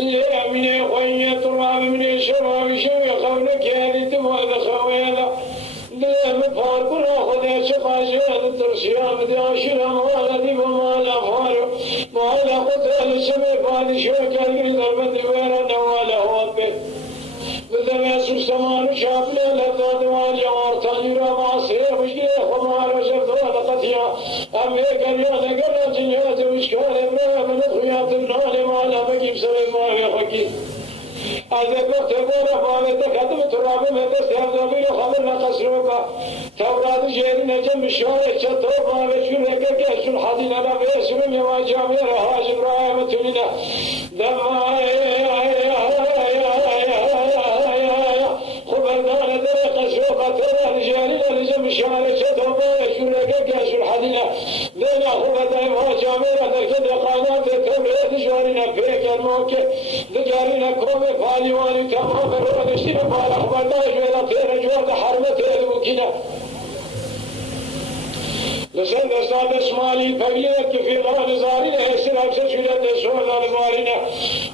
من خوية الراب من الشباب شوي خولك يا ريت وهذا خوينا دائما فارق ناخذ شقاشات الترشيام داشر مالدي ومالا فارق مالا قتل السمي فادي شوك القدر بدي وين نواله وابي بدنا يسوع سمان شابنا لذات والي أرتاني رما سير وجيه خمار وجبت ولقتيا أمي كريا نقرا جنيات وشكال إبراهيم نخيات النال مالا بجيب سوي ما يحكي أذبحت بورا فاوت خدم تراب में बस हम जमीन खबर न कसरों का तौरात जेरी नजम शोर चतो बावे शुरू के शुरू हादी ना वे शुरू में वाजा में रहा इब्राहिम तुनिना दमाए खबरदार दे कसरों का तेरा जेरी नजम शोर चतो बावे शुरू के शुरू हादी ना देना खबरदार वाजा में अंदर के दकानात तौरात जेरी ना फेक الموكل دجارنا كومي فاليواني تمام الروح نشتري مال أخبارنا جوال خير جوال حرمة الممكنة لسان دستان اسمالي فبيك في الله نزارنا هسر أكثر شدة سوى نزارنا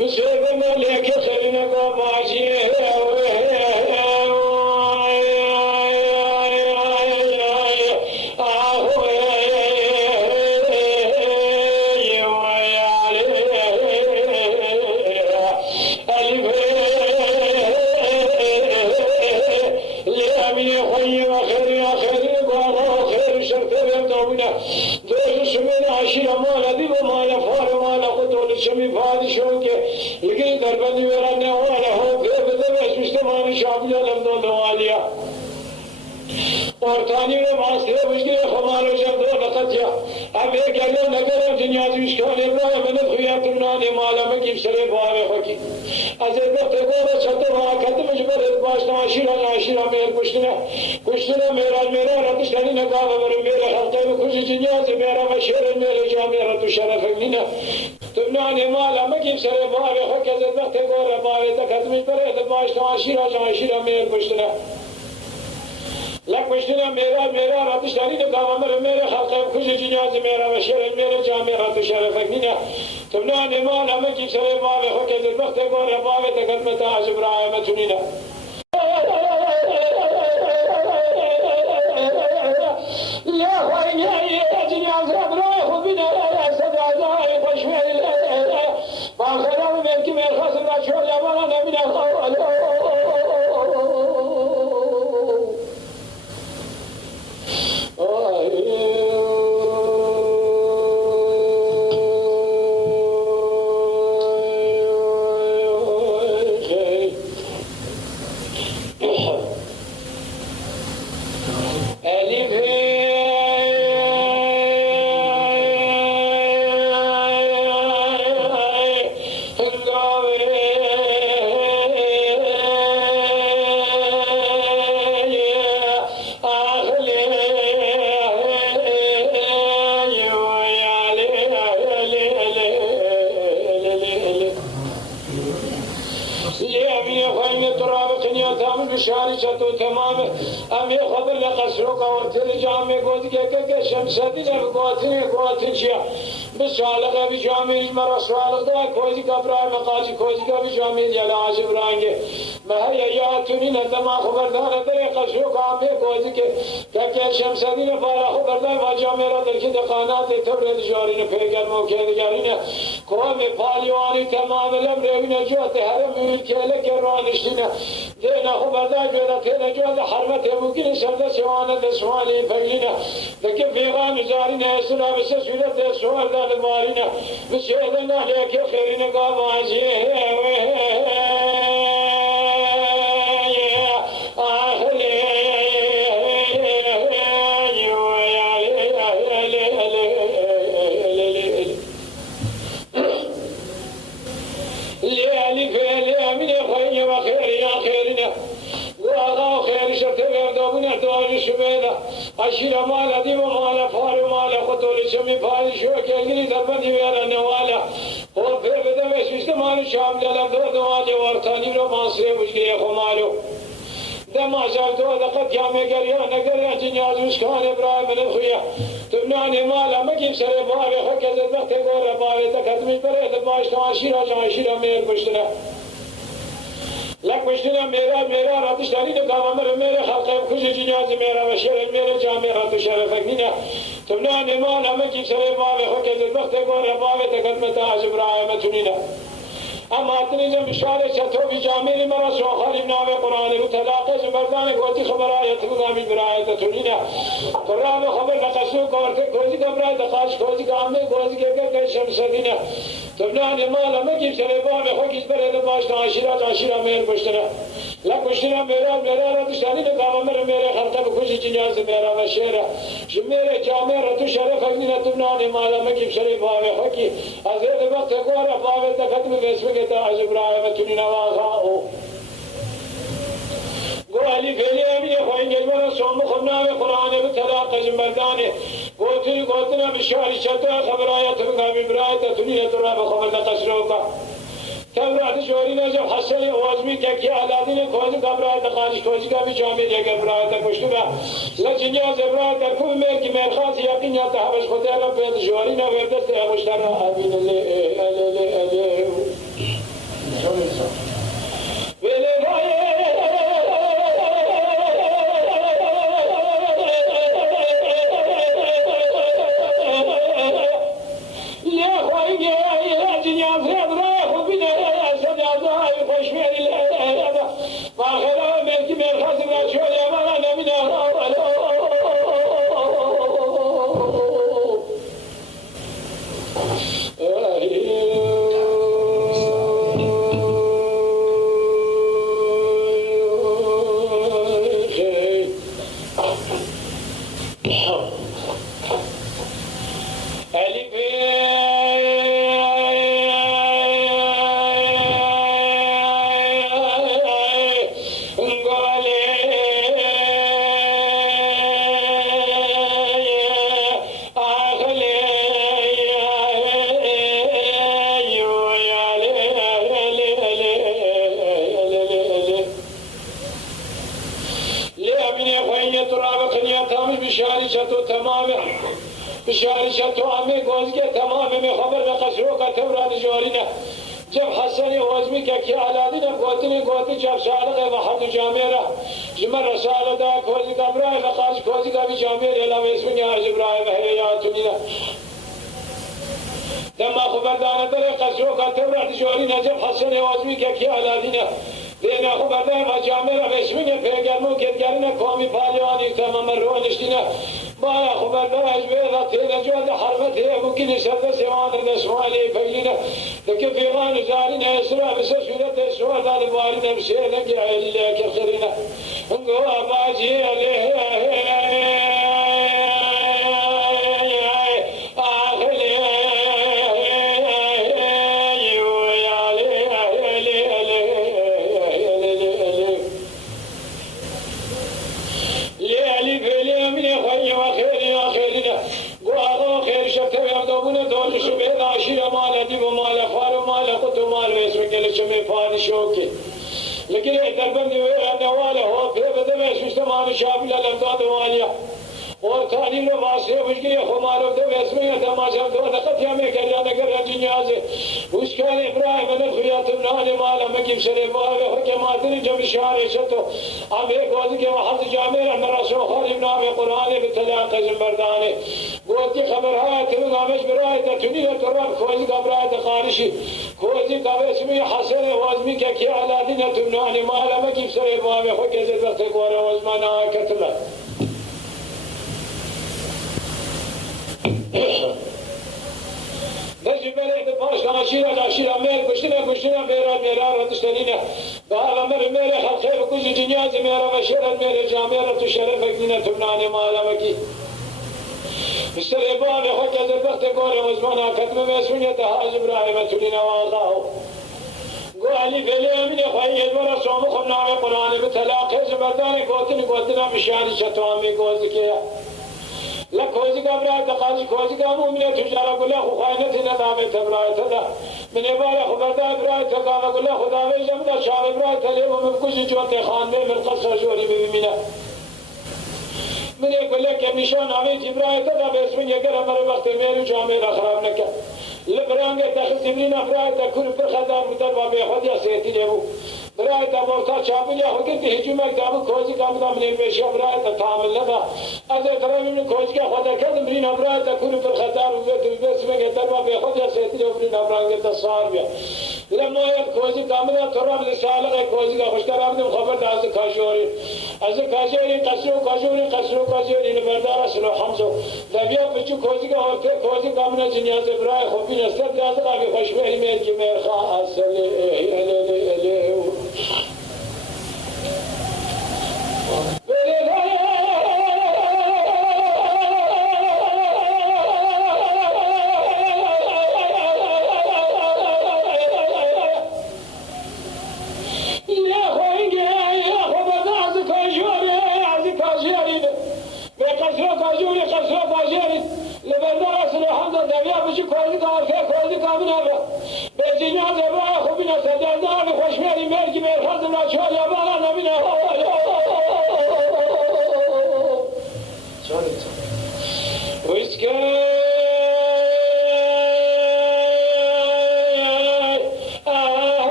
بسيبنا لك خلينا قوم عزيه أرتاني ومعصية وجدي خمار وجبدو لقتيا أبي قالوا نقرأ دنيا تشكال إبراهيم من الخيات الناني مالا مكيب سري بواري خكي أزيد وقت قوة شطر وعكتم جبر إدباشنا عشيرا مير كشتنا ميرا ردشتاني نقابة من ميرا حلقين كل جنياز ميرا وشير ميرا جاميرا تشرف مننا تبناني مالا مكيب سري بواري خكي أزيد وقت قوة بواري تكتم جبر إدباشنا عشيرا مير كشتنا لك مشتنا ميرا راتشتاني نقام ميرا خلقهم كل جناز ميرا وشير ميرا جاميرا تشرفك منا تبناني مالا مكيب سري بواري خكي أزيد وقت قوة بواري تكتم تاج إبراهيم تنينا يا خوين يا جناز إبراهيم خذ بنا يا سبع زاهي وشوي فاخرا من كم الخصم شو جمالنا من الخوال أمي خبر لقصرك وارتلجام يقول كك شمسدين قواتين شيا بسالك بجامع المرا سوالك ده كوزي كبرار مقاصد كوزي كبجامع جل عجب رانجه ما هي ياتوني ندما خبر ده ندري قصرك أمي كوزي كك شمسدين بارا خبر ده وجامع رادل كده قناة تبرد جارين فيجر موكل جارين قوم فاليواني تمام الأمر جوت هرم الكلك رانشنا دينا خبر ده جوت كده جوت حرمة ممكن سرد سوانا دسوالي فيلنا لكن في غام زارنا سنا بس سورة سوال ده المارنا بس يدنا لك خيرنا قام عزيه أشير مالا دي ومالا فار مالا خطول سمي فار شو كيلي دبني ويا نوالا هو في بدأ بس مستمان شام دلنا دو دواجي وارتاني رو ماسري مشكلة خمالو دم عجب دو لقد يا مجريا نجريا جنياز وشكان إبراهيم الخويا تبناني مالا مجيب سر بابي خكز الوقت قرر بابي تكتمش بريد باش تعشيرا جاشيرا مير بشتنا لك بشتنا ميرا راتشتاني نقام ميرا خلقه كوش جنياز ميرا وشير ميرا جاميرا تشرفك نينا تبناني مالا مجيب سر بابي خكز الوقت قرر بابي تكتمش تاج إبراهيم تنينا اما اتنی جب اشاره چطور بی جامعی مرا سوخاری نام قرآن و طلاق زبردان گوتی خبر آیت بگامی برایت تونینا قرآن خبر نقصو کارته گوتی کبرای دقاش گوتی کامه گوتی که شمسدینا تبنان مالا مگیم سر باب خوکیز برد باش عشیرا میر بشتنا لکشتنا میرا را دشتانی نگام میره خرطه بکشی جنیاز میرا و شیرا جمعه جامعه را تو شرف اگنینا تبنان مالا مگیم سر باب خوکی از این وقت گوارا باب تقدم بسمه تاج إبراهيم تنينا واخاو قولي فيلي أمي خوين جلبنا صوم خبنا بقرآن بتلاقى زمرداني قلتنا بشاري شتا خبرايا تبقى ببراية تنينا تراب خبرنا قسروكا تبرات جورينا جب حسن وازمي كي علادين كوزي قبراية تقانش كوزي قبي جامي ديگر براية تكشتنا لجنيا زبراية كل ملكي ملخاص يقين يتحبس خدانا بيت جورينا ويردست مشترى أمين اللي تکانه گله خدا ویژم در شاه ابراهیم تلی و مفکوشی جوات خانده من قصر جوری ببینه من گله که میشان آمید ابراهیم تا به اسم یگر همه وقت میرو جامعه را خراب نکرد لبرانگه تخصیمین ابراهیم تا کور پر خدار بودن و به خود یا سیتی لیبو برای تا مرتا چابل یا خود که هجومک دامو کوزی کام دام نمیشه برای تا تعامل ندا از اطراف من کوزی که خدا کردم برین برای تا کور پر خدار و به اسم یگر و به خود یا سیتی لیبو برین ابراهیم تا سار بیا لما یک کوزی کام دام تو را به سال کوزی که خوشتر آمدم خبر داز کاجوری از کاجوری قصرو کاجوری نبردار سلو حمزو دبیا بچو کوزی که اور کوزی کام دام جنیاز برای خوبی نستر داز قابل خوشبه میل کی مرخا اصل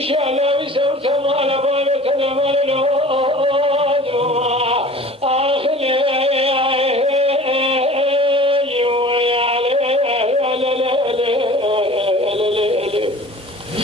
شاء الله